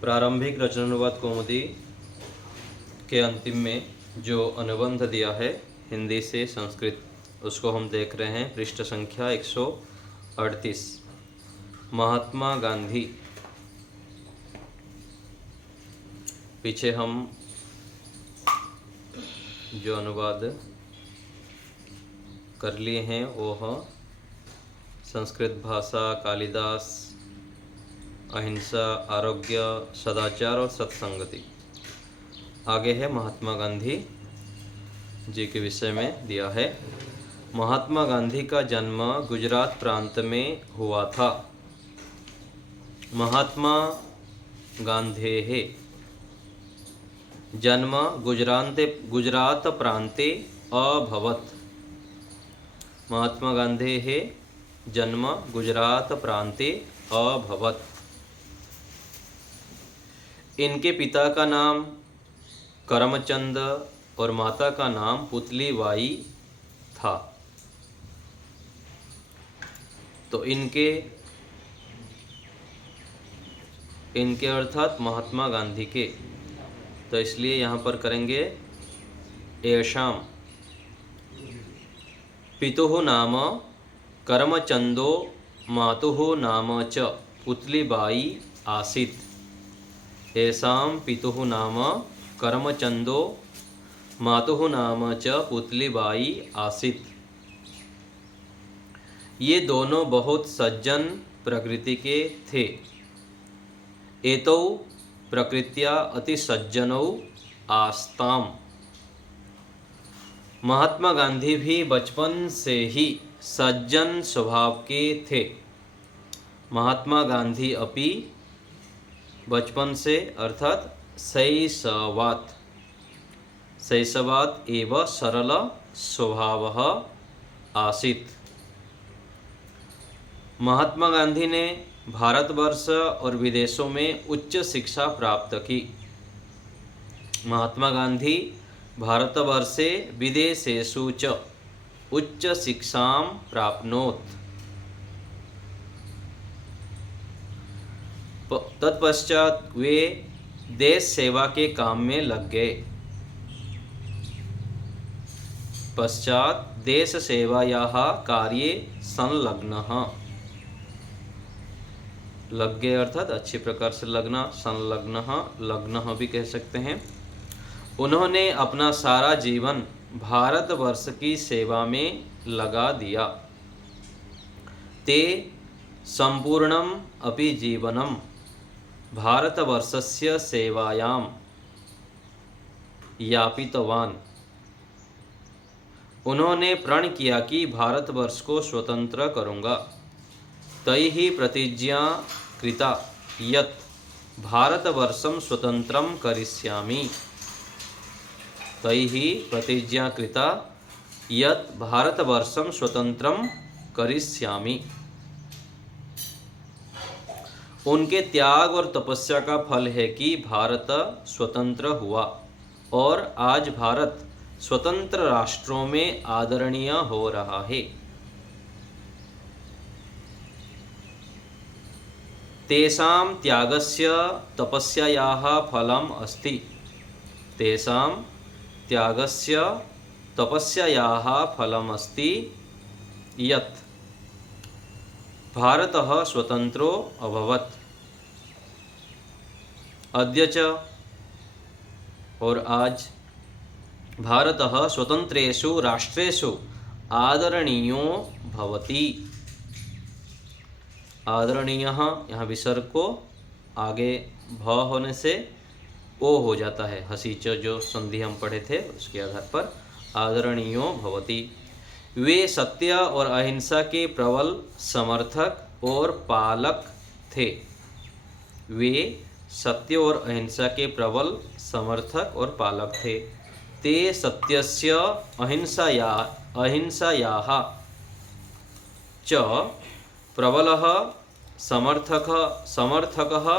प्रारंभिक रचनानुवाद कौमुदी के अंतिम में जो अनुबंध दिया है हिंदी से संस्कृत, उसको हम देख रहे हैं। पृष्ठ संख्या 138। महात्मा गांधी। पीछे हम जो अनुवाद कर लिए हैं वो है संस्कृत भाषा, कालिदास, अहिंसा, आरोग्य, सदाचार और सत्संगति। आगे है महात्मा गांधी जी के विषय में दिया है। महात्मा गांधी का जन्म गुजरात प्रांत में हुआ था। महात्मा गांधेः जन्म गुजरात प्रांते अभवत्। महात्मा गांधेः जन्म गुजरात प्रांते अभवत्। इनके पिता का नाम करमचंद और माता का नाम पुतलीबाई था। तो इनके अर्थात महात्मा गांधी के, तो इसलिए यहाँ पर करेंगे येषां पितुः नाम करमचंदो मातुः नाम च पुतलीबाई आसीत्। येषां पितुः नाम करमचंदो मातुः नाम च पुतलीबाई आसीत्। ये दोनों बहुत सज्जन प्रकृति के थे। एतौ प्रकृत्या अति सज्जनौ आस्ताम्। महात्मा गांधी भी बचपन से ही सज्जन स्वभाव के थे। महात्मा गांधी अपि बचपन से अर्थात शैशवात् एव सरल स्वभावः आसीत्। महात्मा गांधी ने भारतवर्ष और विदेशों में उच्च शिक्षा प्राप्त की। महात्मा गांधी भारतवर्षे विदेशेषु च उच्च शिक्षां प्राप्नोत्। तत्पश्चात वे देश सेवा के काम में लग गए। पश्चात देश सेवायाः कार्ये संलग्नः। लग गए अर्थात अच्छी प्रकार से लगना, संलग्नः, लग्नः भी कह सकते हैं। उन्होंने अपना सारा जीवन भारतवर्ष की सेवा में लगा दिया। ते संपूर्णम् अपि जीवनम् भारतवर्षस्य सेवायां यापितवान्। उन्होंने प्रण किया कि भारतवर्ष को स्वतंत्र करूँगा। तैः प्रतिज्ञा कृता यत् भारतवर्षं स्वतंत्रं करिष्यामि। तैः प्रतिज्ञा कृता यत् भारतवर्षं स्वतंत्रं करिष्यामि। उनके त्याग और तपस्या का फल है कि भारत स्वतंत्र हुआ और आज भारत स्वतंत्र राष्ट्रों में आदरणीय हो रहा है। तेषां त्यागस्य तपस्यायाः फलम् अस्ति। तेषां त्यागस्य तपस्यायाः फलम् अस्ति यत् भारतः स्वतंत्रो अभवत्। अद्य च और आज भारतः स्वतंत्रेषु राष्ट्रेषु आदरणीयो भवति। आदरणीयः यहाँ विसर्ग को आगे भ होने से ओ हो जाता है। हसीच जो संधि हम पढ़े थे उसके आधार पर आदरणीयो भवति। वे सत्य और अहिंसा के प्रबल समर्थक और पालक थे। वे सत्य और अहिंसा के प्रबल समर्थक और पालक थे। ते सत्यस्य अहिंसायाः च प्रबलः समर्थकः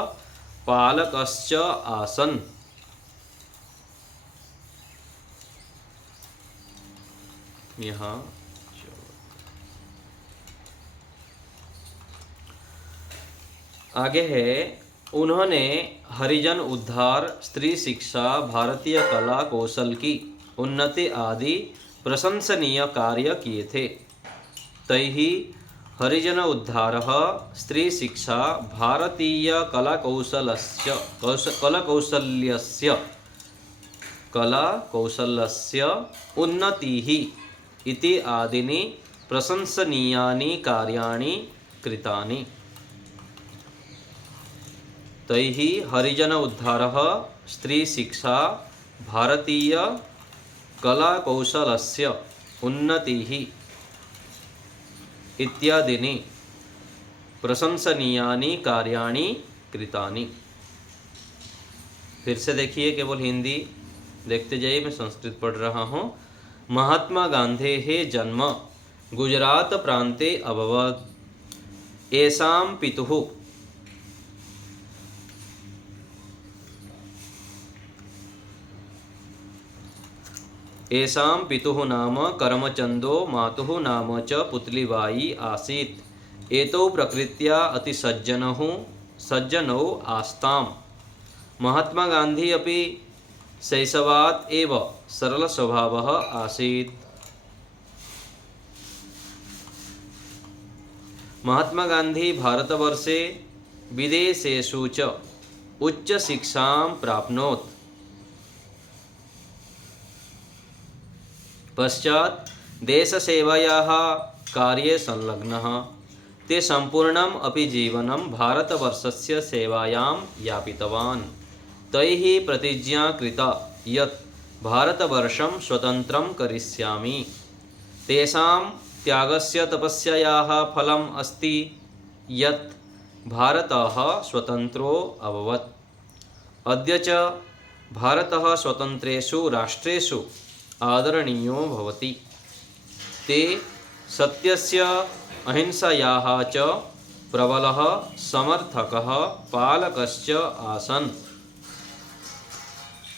पालकश्च आसन्। यहाँ आगे है उन्होंने हरिजन उद्धार, स्त्री शिक्षा, भारतीय कला कौशल की उन्नति आदि प्रशंसनीय कार्य किए थे। तैः हरिजन उद्धारः, स्त्री शिक्षा, भारतीय कलाकौशल्यस्य उन्नतिः इति आदीनि प्रशंसनीयानि कार्याणि कृतानि। तैः हरिजन उद्धारः, स्त्री शिक्षा, भारतीय कलाकौशलस्य उन्नतिः इत्यादीनि प्रशंसनीयानि कार्याणि कृतानि। फिर से देखिए, केवल हिंदी देखते जाइए, मैं संस्कृत पढ़ रहा हूँ। महात्मा गान्धेः जन्म गुजरात प्रान्ते अभवत्। येषां पितुः नाम करमचंदो, मातुः नाम च पुतलीबाई आसीत्। एतौ प्रकृत्या सज्जनौ आस्ताम्। महात्मा गांधी अपि शैशवात् एव सरलस्वभावः आसीत्। महात्मा गांधी भारतवर्षे विदेशेषु च उच्चशिक्षां प्राप्नोत्। पश्चात् देशसेवायाः कार्ये संलग्नः। ते सम्पूर्णम् अपि जीवनं भारतवर्षस्य सेवायां यापितवान्। तैः प्रतिज्ञा कृता यत् भारतवर्षं स्वतन्त्रं करिष्यामि। तेषां त्यागस्य तपस्यायाः फलम् अस्ति यत् भारतः स्वतन्त्रो अभवत्। अद्य च भारतः स्वतन्त्रेषु राष्ट्रेषु आदरणीयो भवति। ते सत्यस्य, अहिंसायाः च प्रबलः समर्थकः पालकश्च आसन्।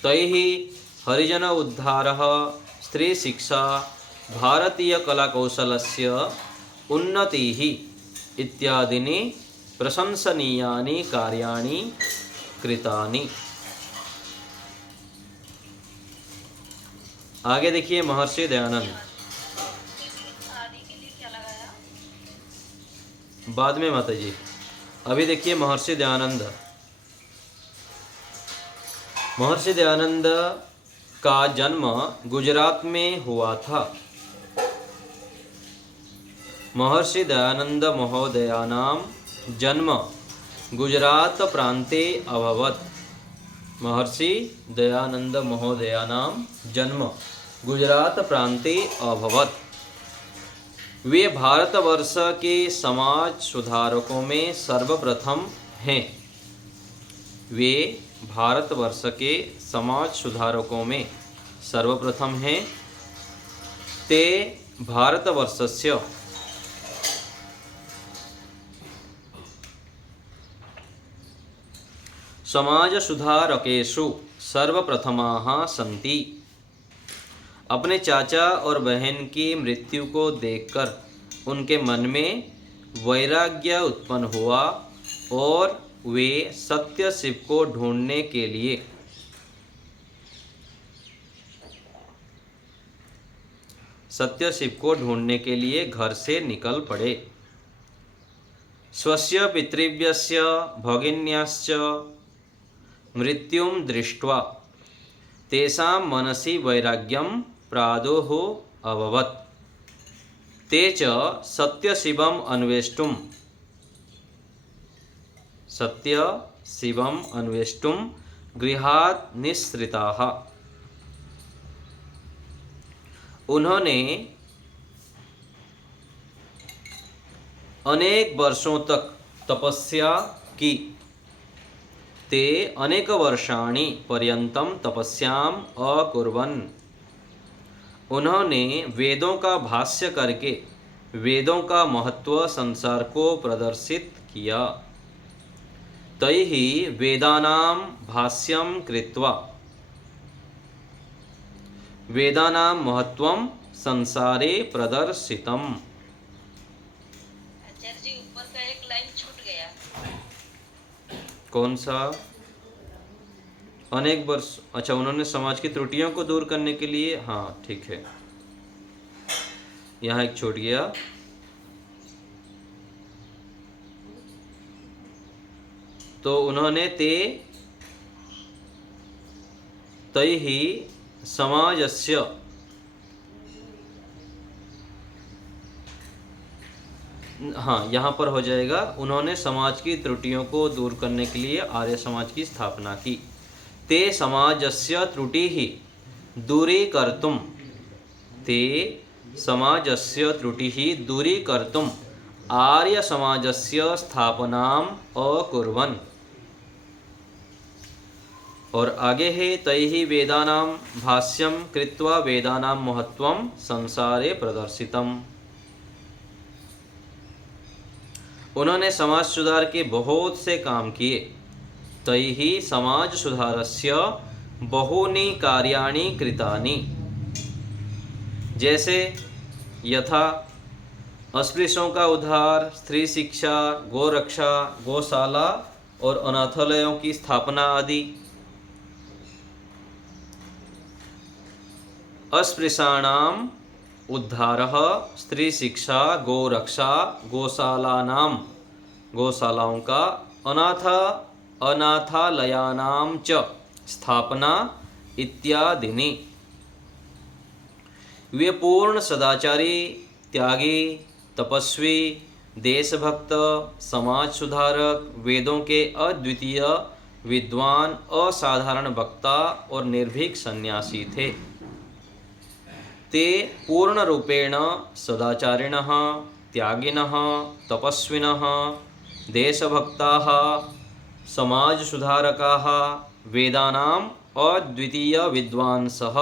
तैः हरिजन उद्धारः, स्त्री शिक्षा, भारतीय कलाकौशलस्य उन्नतिः इत्यादीनि प्रशंसनीयानि कार्याणि कृतानि। आगे देखिए महर्षि दयानंद। बाद में माता जी, अभी देखिए महर्षि दयानंद। महर्षि दयानंद का जन्म गुजरात में हुआ था। महर्षि दयानंद महोदयानां जन्म गुजरात प्रान्ते अभवत्। महर्षि दयानंद महोदयानां जन्म गुजरात प्रान्ते अभवत्। वे भारतवर्ष के समाज सुधारकों में सर्वप्रथम हैं। वे भारतवर्ष के समाज सुधारकों में सर्वप्रथम हैं। ते भारतवर्षस्य समाजसुधारकेषु सर्वप्रथमाः सन्ति। अपने चाचा और बहन की मृत्यु को देखकर उनके मन में वैराग्य उत्पन्न हुआ और वे सत्य शिव को ढूंढने के लिए घर से निकल पड़े। स्वस्य पितृव्यस्य भगिन्याश्च मृत्युं दृष्ट्वा तेषां मनसि वैराग्यं प्रादुः अभवत्। ते च सत्यशिवम् अन्वेष्टुं गृहात् निस्सृताः। उन्होंने अनेक वर्षों तक तपस्या की। ते अनेक वर्षाणि पर्यन्तं तपस्याम् अकुर्वन्। उन्होंने वेदों का भाष्य करके वेदों का महत्व संसार को प्रदर्शित किया। तैः वेदानां भाष्यं कृत्वा वेदानां महत्वं संसारे प्रदर्शितम्। आचार्य जी, ऊपर का एक लाइन छूट गया। कौन सा? अनेक वर्ष, अच्छा, उन्होंने समाज की त्रुटियों को दूर करने के लिए, हाँ ठीक है, यहाँ एक छूट गया। तो उन्होंने तैः समाजस्य, हाँ यहाँ पर हो जाएगा, उन्होंने समाज की त्रुटियों को दूर करने के लिए आर्य समाज की स्थापना की। ते समाजस्य त्रुटिः दूरीकर्तुं, ते समाजस्य त्रुटिः दूरीकर्तुं आर्य समाजस्य स्थापनाम् अकुर्वन्। और आगे है तैः वेदानां भाष्यं कृत्वा वेदानां महत्त्वं संसारे प्रदर्शितम्। उन्होंने समाज सुधार के बहुत से काम किए। तैः समाज सुधारस्य बहूनि कार्याणि कृतानि। जैसे यथा अस्पृश्यों का उद्धार, स्त्री शिक्षा, गोरक्षा, गौशाला और अनाथालयों की स्थापना आदि। अस्पृशाणाम उद्धारः, स्त्री शिक्षा, गोरक्षा, गौशालाओं का, अनाथालयानां च स्थापना इत्यादिनी। वे पूर्ण सदाचारी, त्यागी, तपस्वी, देशभक्त, समाज सुधारक, वेदों के अद्वितीय विद्वान, असाधारण वक्ता और निर्भीक सन्यासी थे। ते पूर्ण रूपेण सदाचारिणः, त्यागिनः, तपस्विनः, देशभक्ताः, समाज सुधारकाः, वेदानाम् अद्वितीय विद्वांसः,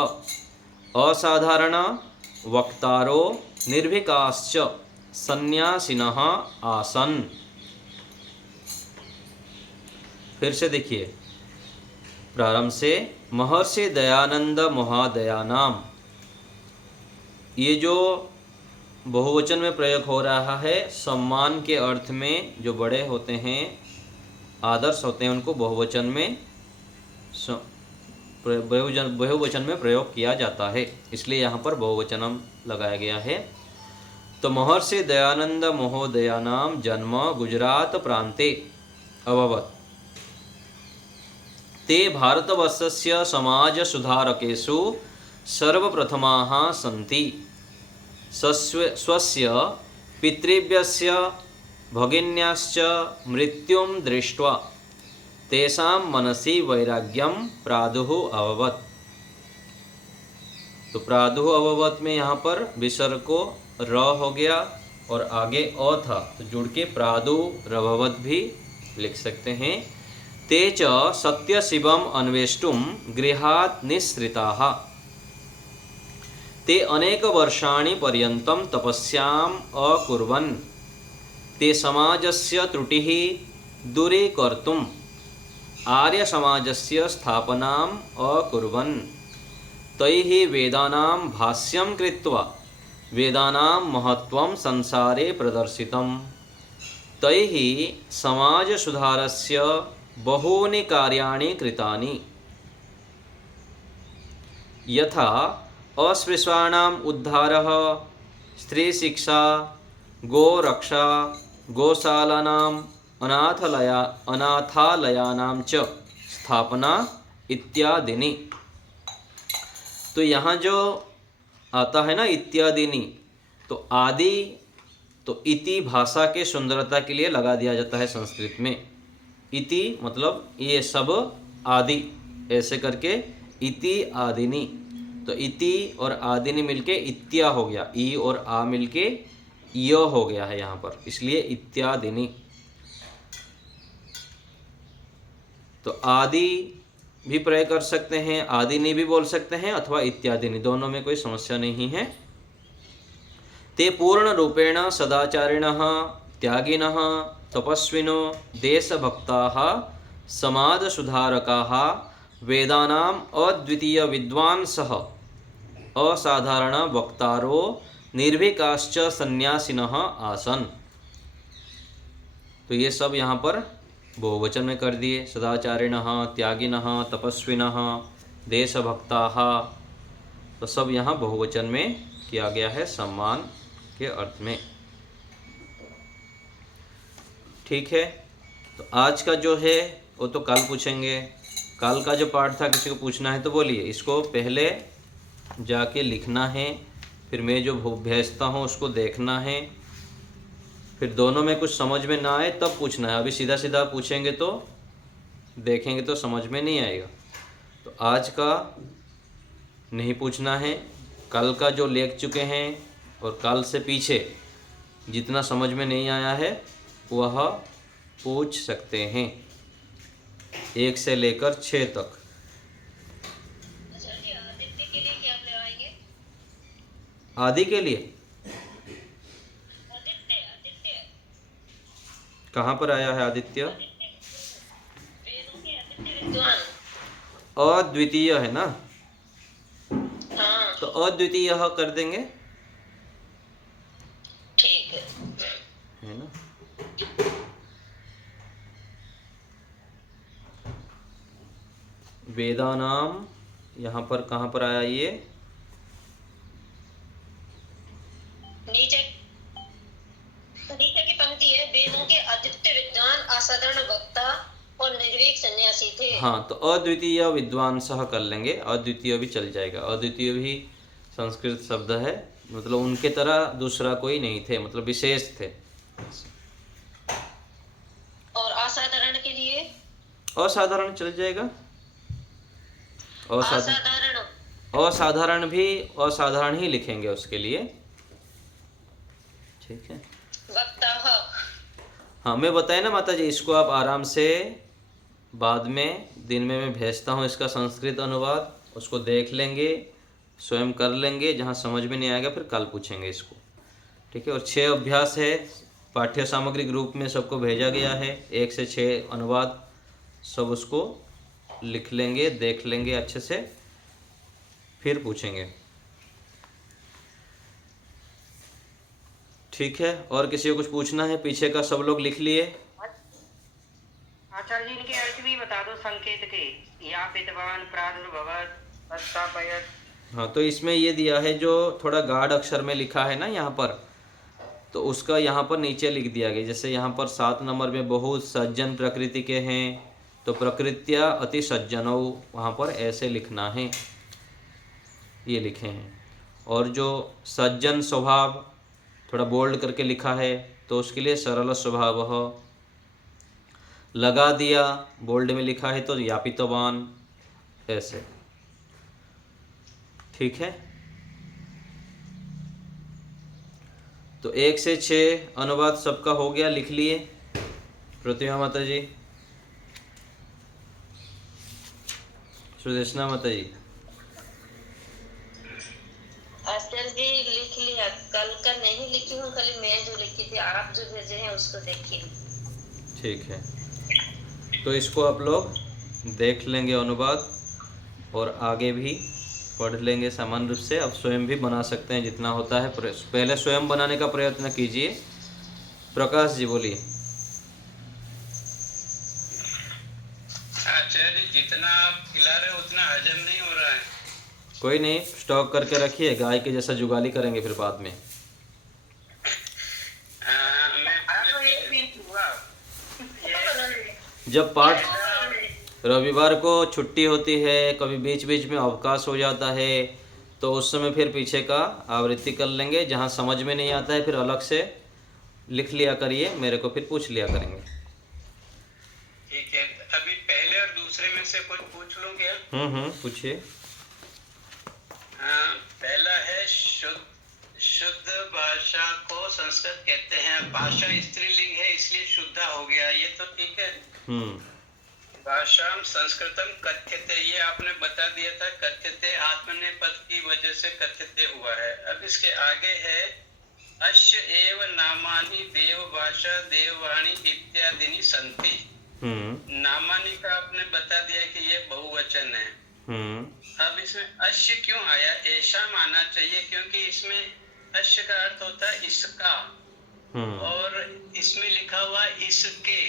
असाधारण वक्तारो, निर्भीकाश्च सन्यासिनः आसन्। फिर से देखिए प्रारंभ से, महर्षि दयानंद महोदयानाम, ये जो बहुवचन में प्रयोग हो रहा है, सम्मान के अर्थ में जो बड़े होते हैं, आदर्श होते हैं, उनको बहुवचन में प्रयोग किया जाता है, इसलिए यहाँ पर बहुवचनम लगाया गया है। तो महर्षि दयानंद महोदयानां जन्म गुजरात प्रान्ते अभवत्। ते भारतवर्षस्य समाज सुधारकेषु सर्वप्रथमाः सन्ति। स्वस्य पितृव्यस्य भगिन्याश्च मृत्युं दृष्ट्वा तेषां मनसि वैराग्यं प्रादुः अभवत्। तो प्रादुः अभवत् में यहाँ पर विसर्ग को र हो गया और आगे अ था, तो जुड़ के प्रादुरभवत् भी लिख सकते हैं। ते च सत्य शिवम अन्वेष्टुं गृहात् निःसृताः। ते अनेक वर्षाणि पर्यन्तं तपस्याम् अकुर्वन्। ते समाजस्य त्रुटिः दूरीकर्तुम् आर्य समाजस्य स्थापनाम् अकुर्वन्। तैः वेदानां भाष्यं कृत्वा वेदानां महत्त्वं संसारे प्रदर्शितम्। तैः समाज सुधारस्य बहूनि कार्याणि कृतानि। यथा अस्पृश्याणाम् उद्धारः, स्त्री शिक्षा, गोरक्षा, गौशालानाम्, अनाथालयानां च स्थापना इत्यादिनी। तो यहाँ जो आता है ना इत्यादिनी, तो आदि, तो इति भाषा के सुंदरता के लिए लगा दिया जाता है संस्कृत में। इति मतलब ये सब आदि, ऐसे करके इति आदिनी। तो इति और आदिनी मिलके इत्या हो गया, ई और आ मिलके य हो गया है यहाँ पर, इसलिए इत्यादिनी। तो आदि भी प्रयोग कर सकते हैं, आदिनी भी बोल सकते हैं, अथवा इत्यादिनी, दोनों में कोई समस्या नहीं है। ते पूर्ण रूपेण सदाचारिणः, त्यागिनः, तपस्विनो, देशभक्ताः, समाज सुधारकाः, वेदानाम् अद्वितीय विद्वांसः, असाधारण वक्तारो, निर्भीकाश्च सन्यासिनः आसन्। तो ये सब यहाँ पर बहुवचन में कर दिए। सदाचारिणः, त्यागिनः, तपस्विनः, देशभक्ताः, तो सब यहाँ बहुवचन में किया गया है सम्मान के अर्थ में। ठीक है, तो आज का जो है वो तो कल पूछेंगे। कल का जो पाठ था किसी को पूछना है तो बोलिए। इसको पहले जाके लिखना है, फिर मैं जो भेजता हूँ उसको देखना है, फिर दोनों में कुछ समझ में ना आए तब पूछना है। अभी सीधा सीधा पूछेंगे तो देखेंगे तो समझ में नहीं आएगा। तो आज का नहीं पूछना है, कल का जो लिख चुके हैं और कल से पीछे जितना समझ में नहीं आया है वह पूछ सकते हैं, 1 से लेकर 6 तक। आदित्य के लिए क्या लगाएंगे? आदि के लिए आदित्य आदित्य कहाँ पर आया है आदित्य? वेदों के आदित्य विद्वान। अद्वितीय है ना, हाँ तो अद्वितीय कर देंगे, ठीक है ना। वेदानाम यहाँ पर कहाँ पर आया ये? नीचे नीचे की पंक्ति है, वेदों के आदित्य विद्वान, असाधारण वक्ता और निर्भीक सन्यासी थे। हाँ, तो अद्वितीय विद्वांसः कर लेंगे, अद्वितीय भी चल जाएगा। अद्वितीय भी संस्कृत शब्द है, मतलब उनके तरह दूसरा कोई नहीं थे, मतलब विशेष थे। और असाधारण के लिए असाधारण चल जाएगा। असाधारण असाधारण भी असाधारण ही लिखेंगे उसके लिए। ठीक है, वक्ता। हाँ मैं बताया ना माता जी, इसको आप आराम से बाद में दिन में मैं भेजता हूँ इसका संस्कृत अनुवाद, उसको देख लेंगे, स्वयं कर लेंगे, जहाँ समझ में नहीं आएगा फिर कल पूछेंगे इसको। ठीक है, और 6 अभ्यास है, पाठ्य सामग्री ग्रुप में सबको भेजा गया है, 1 से 6 अनुवाद, सब उसको लिख लेंगे, देख लेंगे अच्छे से, फिर पूछेंगे। ठीक है, और किसी को कुछ पूछना है? पीछे का सब लोग लिख लिए? आचार्य जी इनके अर्थ भी बता दो संकेत के, या विद्वान प्रादुर्भवत प्रस्तापयत। हाँ, तो इसमें ये दिया है जो थोड़ा गाढ़ अक्षर में लिखा है ना यहाँ पर, तो उसका यहाँ पर नीचे लिख दिया गया। जैसे यहाँ पर 7 नंबर में बहुत सज्जन प्रकृति के हैं, तो प्रकृत्या अति सज्जनौ, वहाँ पर ऐसे लिखना है, ये लिखे हैं। और जो सज्जन स्वभाव थोड़ा बोल्ड करके लिखा है, तो उसके लिए सरल स्वभाव लगा दिया, बोल्ड में लिखा है तो यापितवान, ऐसे। ठीक है, तो 1 से 6 अनुवाद सबका हो गया, लिख लिए? प्रतिमा माता जी, सुदेशना माता जी। आचार्य जी लिख लिया, कल का नहीं लिखी हूँ, खाली मैं जो लिखी थी, आप जो भेजे हैं उसको देखिए। ठीक है, तो इसको आप लोग देख लेंगे अनुवाद, और आगे भी पढ़ लेंगे सामान्य रूप से। अब स्वयं भी बना सकते हैं जितना होता है, पहले स्वयं बनाने का प्रयत्न कीजिए। प्रकाश जी बोलिए। आचार्य जितना आप खिला रहे हो उतना हजम नहीं हो रहा है। कोई नहीं, स्टॉक करके रखिए, गाय के जैसा जुगाली करेंगे फिर बाद में। जब पाठ रविवार को छुट्टी होती है, कभी बीच बीच में अवकाश हो जाता है, तो उस समय फिर पीछे का आवृत्ति कर लेंगे। जहाँ समझ में नहीं आता है फिर अलग से लिख लिया करिए, मेरे को फिर पूछ लिया करेंगे। ठीक है, अभी पहले और दूसरे में से कुछ पूछ लूं क्या? पूछिए। पहला है शुद्ध भाषा को संस्कृत कहते हैं। भाषा स्त्रीलिंग है इसलिए शुद्धा हो गया, ये तो ठीक है। भाषाम संस्कृतम कथ्यते, ये आपने बता दिया था, कथ्यते आत्मनेपद की वजह से कथ्यते हुआ है। अब इसके आगे है अश्य एव नामानि देव भाषा देववाणी इत्यादि संति। नामानि का आपने बता दिया कि ये बहुवचन है। अब इसमें अश्य क्यों आया? ऐसा माना चाहिए क्योंकि इसमें अश्य का अर्थ होता है इसका, और इसमें लिखा हुआ इसके,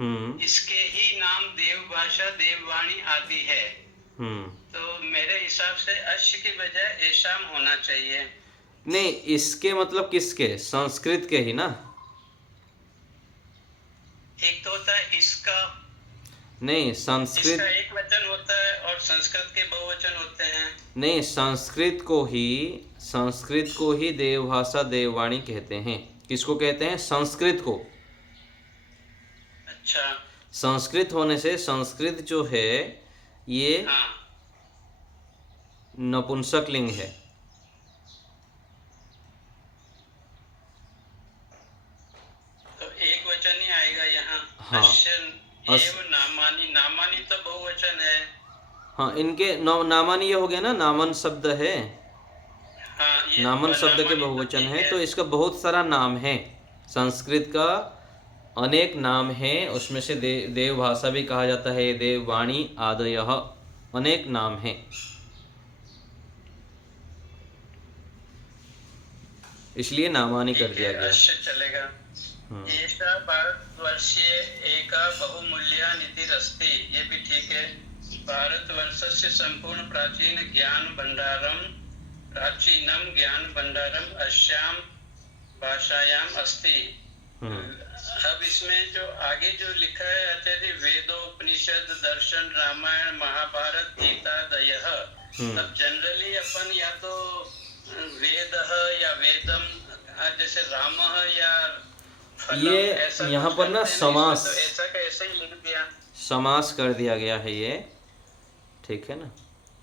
इसके ही नाम देव भाषा देववाणी आदि है। तो मेरे हिसाब से अश्य की बजाय ऐशाम होना चाहिए। नहीं, इसके मतलब किसके? संस्कृत के ही ना। एक तो होता है इसका, नहीं संस्कृत, इसका एक वचन होता है और संस्कृत के बहुवचन होते हैं। नहीं संस्कृत को ही देवभाषा देववाणी कहते हैं। किसको कहते हैं? संस्कृत को। अच्छा। संस्कृत होने से संस्कृत जो है ये हाँ। नपुंसक लिंग है। तो एक वचन ही आएगा यहाँ। हाँ। अश्य एव नामानी, नामानी तो बहुवचन है। हाँ, इनके नामन ये हो गया ना, नामन शब्द है। हाँ, ये नामन शब्द के नामानी तो बहुवचन ठीक है, तो इसका बहुत सारा नाम है। संस्कृत का अनेक नाम है, उसमें से देव भाषा भी कहा जाता है, देववाणी आदयः, अनेक नाम हैं। इसलिए नामानी कर दिया गया। अश्य चलेगा। एषा भारतवर्षीय एका बहुमूल्या नीतिरस्ति, ये भी ठीक है। भारतवर्षस्य संपूर्ण प्राचीन ज्ञान भंडारम, प्राचीनम ज्ञान भंडारम अस्याम भाषायाम अस्ति। अब इसमें जो आगे जो लिखा है आचार्य, वेदोपनिषद दर्शन रामायण महाभारत गीता दयः। अब जनरली अपन या तो वेद या वेदम, जैसे राम या ये यहाँ पर ना समास, तो ऐसा का ऐसा ही लिख दिया। समास कर दिया गया है ये, ठीक है ना।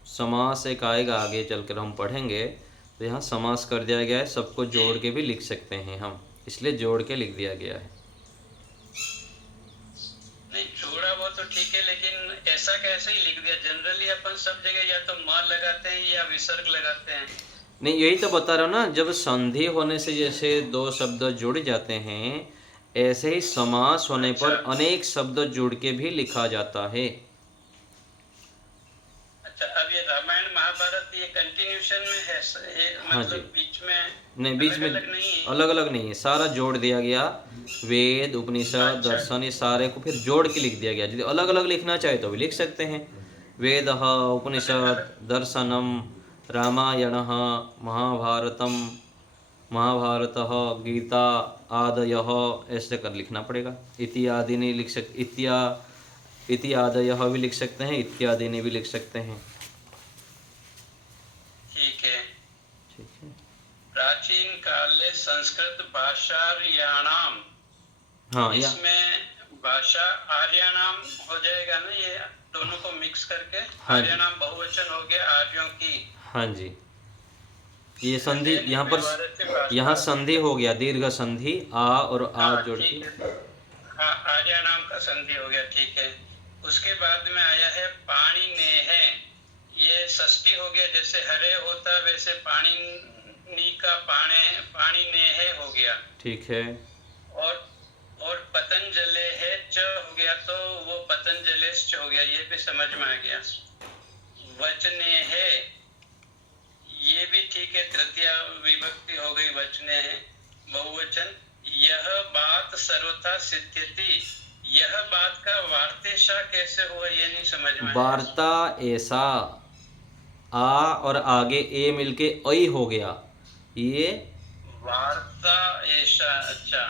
समास एक आएगा आगे चलकर हम पढ़ेंगे, तो यहाँ समास कर दिया गया है। सबको जोड़ के भी लिख सकते हैं हम, इसलिए जोड़ के लिख दिया गया है। नहीं जोड़ा वो तो ठीक है, लेकिन ऐसा कैसे ही लिख दिया। जनरली अपन सब जगह या तो म लगाते हैं या विसर्ग लगाते हैं। नहीं, यही तो बता रहा हूँ ना, जब संधि होने से जैसे दो शब्द जुड़ जाते हैं, ऐसे ही समास होने पर अनेक शब्द जुड़ के भी लिखा जाता है। अच्छा, अब ये रामायण महाभारत ये कंटिन्यूशन में है, ये हाँ मतलब जी। बीच में नहीं, बीच में अलग नहीं है। अलग अलग नहीं है, सारा जोड़ दिया गया। वेद उपनिषद दर्शन ये सारे को फिर जोड़ के लिख दिया गया। यदि अलग अलग लिखना चाहे तो भी लिख सकते हैं। वेदः उपनिषद दर्शनम रामायणः महाभारतम महाभारतः गीता आदयः, ऐसे कर लिखना पड़ेगा। इत्यादि नहीं लिख सकते, इत्यादयः भी लिख सकते हैं, इत्यादि नहीं भी लिख सकते हैं। ठीक है। ठीक है। प्राचीन काले संस्कृत भाषार्याणाम, हाँ, या इसमें भाषा आर्याणाम हो जाएगा ना, ये दोनों को मिक्स करके। हाँ जी। आर्याणाम बहुवचन हो गया, आर्यों की। हाँ जी, ये संधि यहाँ पर, यहाँ संधि हो गया, दीर्घ संधि आ और आ हाँ, जोड़ के। ठीक है। हाँ, आर्या नाम का संधि हो गया, ठीक है। उसके बाद में आया है पाणी ने है, ये षष्ठी हो गया। जैसे हरे होता वैसे पाणी नी का पाणी ने है हो गया, ठीक है। और पतंजले है च हो गया, तो वो पतंजलेश्च हो गया, ये भी समझ में आ गया। वचने है, ये भी ठीक है, तृतीया विभक्ति हो गई, वचने है बहुवचन। यह बात सर्वथा सिद्ध्यति, यह बात का वार्तेशा कैसे हुआ ये नहीं समझ में आया। वार्ता ऐसा, आ और आगे ए मिलके ऐ हो गया, ये वार्ता ऐसा। अच्छा,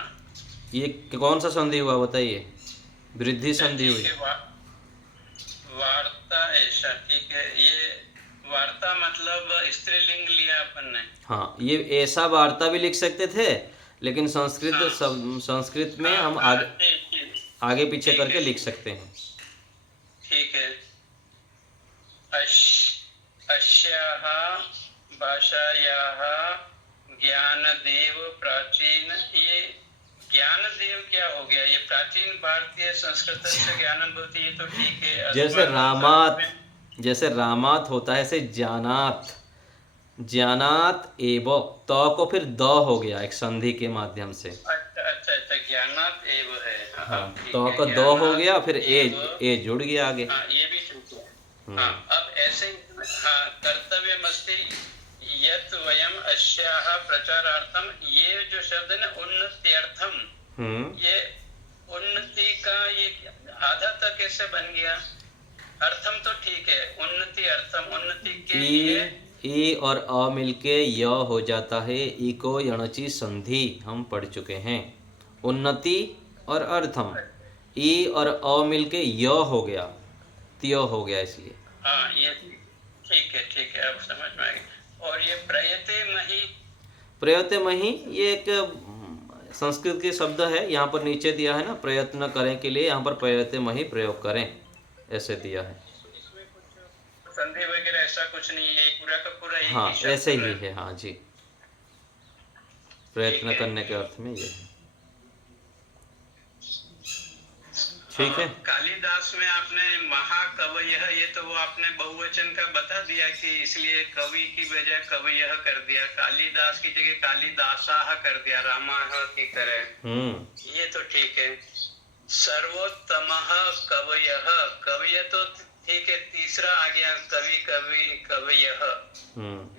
ये कौन सा संधि हुआ बताइए? वृद्धि संधि हुई। ठीक है, वार्ता ऐसा, ठीक है। ये वार्ता मतलब स्त्रीलिंग लिया अपन ने। हाँ, ये ऐसा वार्ता भी लिख सकते थे, लेकिन संस्कृत में हम आगे पीछे करके लिख सकते हैं। ठीक है। अस्याः भाषायाः ज्ञानदेव प्राचीन, ये ज्ञानदेव क्या हो गया? ये प्राचीन भारतीय संस्कृत से ज्ञानम भवति, ये तो ठीक है। जैसे रामात होता है, ऐसे ज्ञानात, ज्ञानात एव, त को फिर द हो गया एक संधि के माध्यम से। अच्छा, ज्ञानात एव है। हाँ, तो का द हो गया, फिर ए जुड़ गया आगे। हाँ, ये भी ठीक है। हाँ, अब ऐसे हाँ, कर्तव्यमस्ति यत् वयम अस्याः प्रचारार्थम, ये जो शब्द है ना उन्नत्यर्थम, ये उन्नति का ये आधा तक कैसे बन गया? अर्थम तो ठीक है, उन्नति अर्थम, उन्नति के लिए ई और अ मिलके य हो जाता है। ई को यणची संधि हम पढ़ चुके हैं। उन्नति और अर्थम, ई और अ मिलके य हो गया, त्य हो गया इसलिए। हाँ ये ठीक है, अब समझ में आ गया। और ये प्रयते मही, प्रयत्न मही, ये एक संस्कृत के शब्द है। यहाँ पर नीचे दिया है ना, प्रयत्न करें के लिए यहाँ पर प्रयत्न मही प्रयोग करें, ऐसे दिया है। इसमें कुछ संधि वगैरह ऐसा कुछ नहीं है, पूरा का पूरा एक हाँ ही शब्द ऐसे ही है। है, हाँ जी, प्रयत्न ठीक है। करने के अर्थ में ये है। ठीक है। कालिदास में आपने महाकवयः, ये तो वो आपने बहुवचन का बता दिया कि इसलिए कवि की बजाय कवयः कर दिया, कालिदास की जगह कालिदासाः कर दिया, रामाः की तरह। ये तो ठीक है। सर्वोत्तमः कवयः, कवय तो ठीक है, तीसरा आ गया कवि कवयः,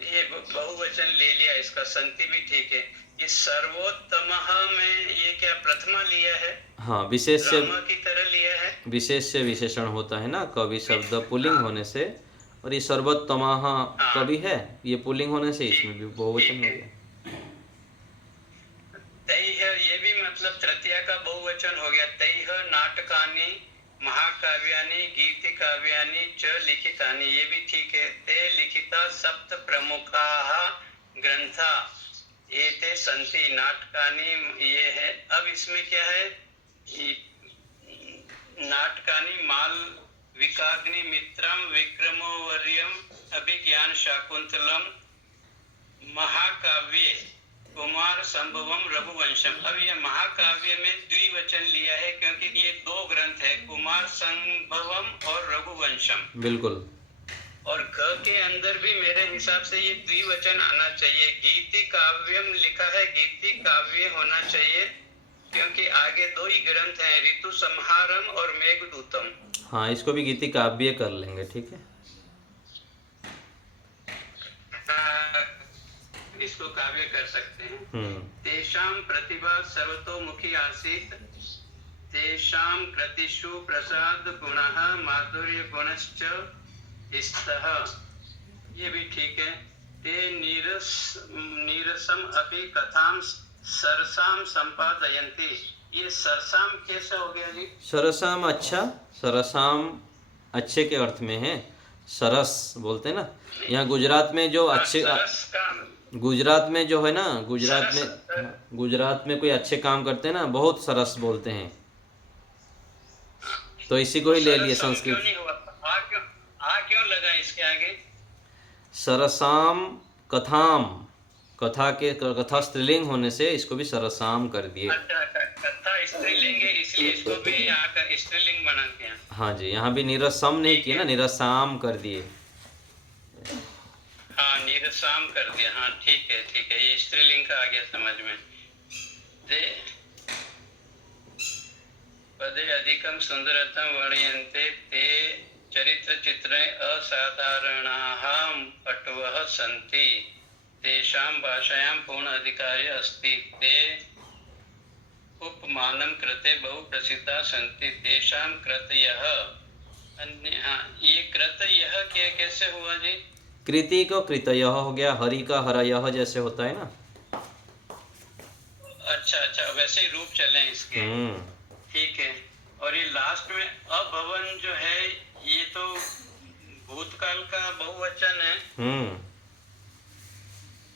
ये बहुवचन ले लिया, इसका संति भी ठीक है। ये सर्वोत्तमः में ये क्या प्रथमा लिया है? हाँ, विशेष से रामा की तरह लिया है। विशेष से विशेषण होता है ना कवि शब्द पुल्लिंग होने से, और ये सर्वोत्तमः कवि है, ये पुल्लिंग होने से इसमें भी बहुवचन हो गया। तैः, ये भी मतलब तृतीया का बहुवचन हो गया। तैः नाटकानि महाकाव्यानि गीतिकाव्यानि च लिखितानि, ये भी ठीक है। ते लिखिता सप्त प्रमुखाः ग्रंथा एते सन्ति नाटकानि, ये है। अब इसमें क्या है, नाटकानि माल विकाग्नि मित्रम विक्रमोवर्यम अभिज्ञान शाकुंतलम महाकाव्ये कुमार संभवम रघुवंशम। अब ये महाकाव्य में द्विवचन लिया है क्योंकि ये दो ग्रंथ है, कुमार संभवम और रघुवंशम। बिल्कुल। और ग के अंदर भी मेरे हिसाब से ये द्विवचन आना चाहिए। गीति काव्यम लिखा है, गीति काव्य होना चाहिए क्योंकि आगे दो ही ग्रंथ हैं, ऋतु संहारम और मेघदूतम। हाँ, इसको भी गीति काव्य कर लेंगे, ठीक है। इसको काव्य कर सकते हैं। तेषाम प्रतिभा सर्वतोमुखी आसीत, तेषाम कृतिषु प्रसाद गुणः माधुर्य गुणश्च स्तः, ये भी ठीक है। ते नीरसम अपि कथाम सरसाम संपादयन्ति, ये सरसाम कैसे हो गया जी? सरसाम, अच्छा, सरसाम अच्छे के अर्थ में है, सरस बोलते हैं ना। यहाँ गुजरात में जो अच्छे, गुजरात में जो है ना, गुजरात में कोई अच्छे काम करते हैं ना, बहुत सरस बोलते हैं, तो इसी को ही ले लिए संस्कृत। क्यों लगा इसके आगे? सरसाम कथाम, कथा स्त्रीलिंग होने से इसको भी सरसाम कर दिए। कथा स्त्रीलिंग है इसलिए इसको भी स्त्रीलिंग बना दिया। हाँ जी, यहाँ भी निरसम नहीं किया ना, निरसाम कर दिए। हाँ, निरसाम कर दिया। हाँ ठीक है, ये स्त्रीलिंग का आ गया समझ में। पदे अधिकम सुंदरतम वर्ण्यन्ते ते चरित्र चित्रे असाधारणाः पटवः सन्ति, तेषां भाषायां पूर्ण अधिकारी अस्ति, ते उपमानं कृते बहु प्रसिद्धा सन्ति, तेषां कृतयः अन्य। हाँ, ये कृतयः कैसे हुआ जी? कृति को कृतयः हो गया, हरि का हरयः जैसे होता है ना। अच्छा, वैसे ही रूप चले इसके। ठीक है। और ये लास्ट में अभवन जो है, ये तो भूतकाल का बहुवचन है।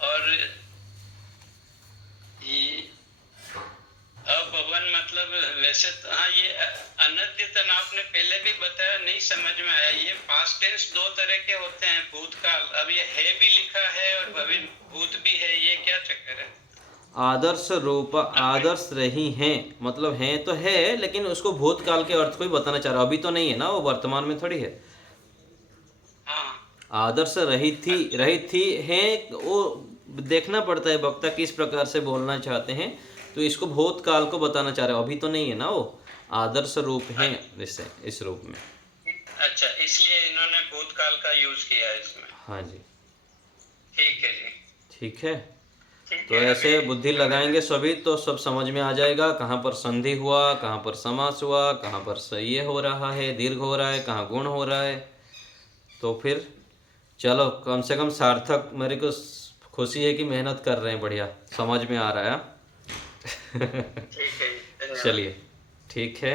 और ये अभवन मतलब वैसे तो, हाँ, ये अनद्यतन आपने पहले भी बताया, नहीं समझ में आया। ये पास्ट टेंस दो तरह के होते हैं, भूतकाल। अब ये है भी लिखा है और भूत भी है, ये क्या चक्कर है? आदर्श रूप, आदर्श रही हैं, मतलब हैं तो है, लेकिन उसको भूतकाल के अर्थ को ही बताना चाह रहा। अभी तो नहीं है ना, वो वर्तमान में थोड़ी है। हाँ, आदर्श रही थी है, वो देखना पड़ता है वक्ता किस प्रकार से बोलना चाहते हैं, तो इसको भूतकाल को बताना चाह रहे हो, अभी तो नहीं है ना, वो आदर्श रूप है इससे, इस रूप में। अच्छा, इसलिए इन्होंने भूतकाल का यूज किया है इसमें। हाँ जी, ठीक है जी। ठीक है। ठीक तो है, ऐसे अभी बुद्धि लगाएंगे सभी तो सब समझ में आ जाएगा, कहाँ पर संधि हुआ, कहाँ पर समास हुआ, कहाँ पर ये हो रहा है, दीर्घ हो रहा है, कहाँ गुण हो रहा है। तो फिर चलो कम से कम सार्थक, मेरे को खुशी है कि मेहनत कर रहे हैं, बढ़िया समझ में आ रहा है। ठीक है, धन्यवाद। चलिए ठीक है।